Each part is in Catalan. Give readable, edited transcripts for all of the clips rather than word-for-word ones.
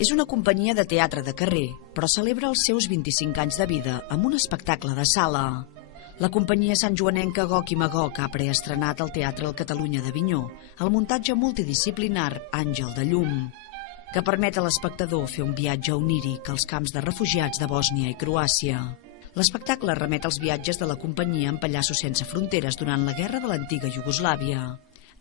És una companyia de teatre de carrer, però celebra els seus 25 anys de vida amb un espectacle de sala. La companyia santjoanenca Gok i Magog ha preestrenat al Teatre El Catalunya d'Avinyó el muntatge multidisciplinar Àngel de Llum, que permet a l'espectador fer un viatge oníric als camps de refugiats de Bòsnia i Croàcia. L'espectacle remet als viatges de la companyia en Pallassos sense fronteres durant la guerra de l'antiga Iugoslàvia.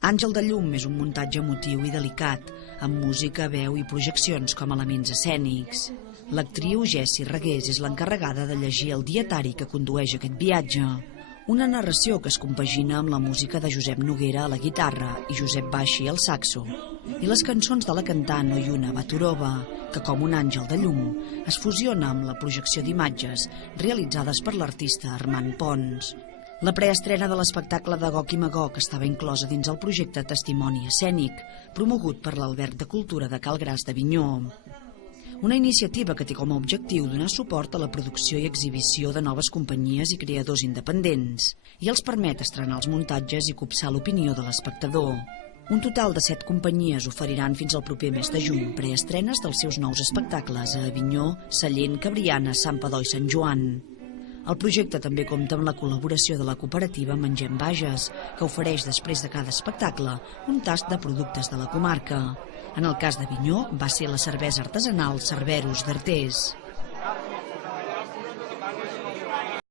Àngel de Llum és un muntatge emotiu i delicat, amb música, veu i projeccions com a elements escènics. L'actriu Jessie Regués és l'encarregada de llegir el dietari que condueix aquest viatge. Una narració que es compagina amb la música de Josep Noguera a la guitarra i Josep Baxi al saxo, i les cançons de la cantant Oyuna Baturova, que com un àngel de llum es fusiona amb la projecció d'imatges realitzades per l'artista Armand Pons. La preestrena de l'espectacle de Gok i Magog estava inclosa dins el projecte Testimoni Escènic, promogut per l'Alberg de Cultura de Cal Gras d'Avinyó. Una iniciativa que té com a objectiu donar suport a la producció i exhibició de noves companyies i creadors independents i els permet estrenar els muntatges i copsar l'opinió de l'espectador. Un total de 7 companyies oferiran fins al proper mes de juny preestrenes dels seus nous espectacles a Avinyó, Sallent, Cabriana, Santpedor i Sant Joan. El projecte també compta amb la col·laboració de la cooperativa Mengem Bages, que ofereix després de cada espectacle un tast de productes de la comarca. En el cas d'Avinyó va ser la cervesa artesanal Cerverus d'Artés.